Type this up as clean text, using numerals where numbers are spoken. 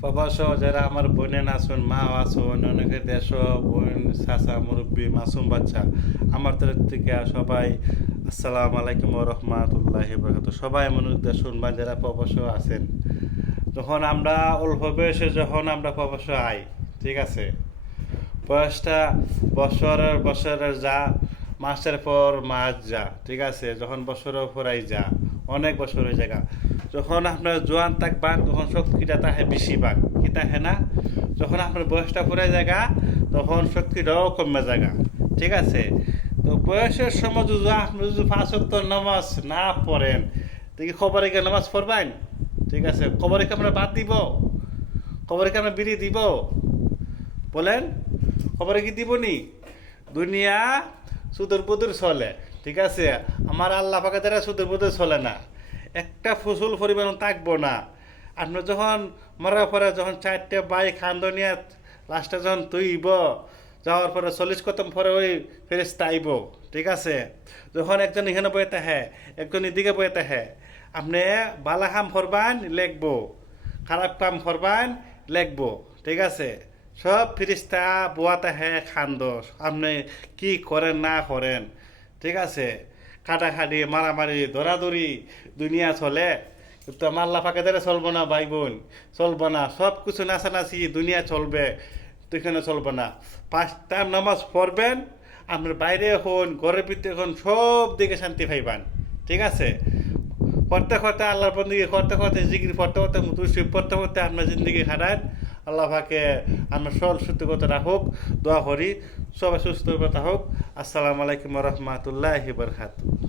প্রবাস যারা আমার বোনেন আসুন, মা আসুন, অনেকে দেশ বোন, চাচা, মুরব্বী, মাসুম বাচ্চা, আমার তরফ থেকে সবাই আসসালামু আলাইকুম রহমাতুল্লাহি বরকাতুহু। সবাই মনে দেশুন বা যারা প্রবাস আছেন, যখন আমরা অল্প বয়সে যখন আমরা প্রবাস আই, ঠিক আছে, বয়সটা বছরের যা, মাসের পর মাস যা, ঠিক আছে, যখন বছরের পরাই যা, অনেক বছরের জায়গা, যখন আপনার জোয়ান থাকবান তখন শক্তিটা তাহে বেশি বান কি তাহে না, যখন আপনার বয়সটা পরে জায়গা তখন শক্তিটাও কমে জায়গা, ঠিক আছে। তো বয়সের সময় যদি আপনি যদি 5 ওয়াক্ত নামাজ না পড়েন, তো কি খবরে গিয়ে নামাজ পড়বেন? ঠিক আছে, খবরে কি আমরা বাদ দিব? খবরে কি আমরা বিড়ি দিব? বলেন, খবরে কি দিবনি? দুনিয়া সুদূর বুদুর চলে, ঠিক আছে। আমার আল্লাহ পাকে দ্বারা সুদূর বুদুর চলে না, একটা ফসল পরিমাণ থাকবো না। আপনার যখন মরার পরে যখন 4টে বাইক খান্দনিয়া লাস্টে যখন তুইব, যাওয়ার পরে 40 কদম পরে ওই ফেরেশতা আইব, ঠিক আছে। যখন একজন এখানে বয়ে তাহে, একজন এদিকে বয়ে তাহে, আপনি বালা কাম করবান লেখবো, খারাপ কাম করবান লেখবো, ঠিক আছে। সব ফিরিস্তা বোয়াতে হ্যাঁ খান্দস আপনি কি করেন না করেন, ঠিক আছে। কাটাখাটি মারামারি ধরাধরি দুনিয়া চলে, কিন্তু আমার আল্লাহ পাকে ধরে চলবো না ভাই বোন, চলবো না। সব কিছু নাচানাচি দুনিয়া চলবে, তুইখানে চলবো না। 5টা নামাজ পড়বেন, আপনার বাইরে হন, ঘরের ভিতরে হন, সব দিকে শান্তি পাইবান, ঠিক আছে। করতে করতে আল্লাহর বন্দিগি করতে করতে জিকির পড়তে করতে মুতুশিব পড়তে করতে আপনার জিন্দগি খাটান। আল্লাহ পাকে আমরা সরল সত্যি রাখুক, দোয়া করি সবাই সুস্থ কথা হোক। আসসালামু আলাইকুম রহমতুল্লাহি বরকাতুহু।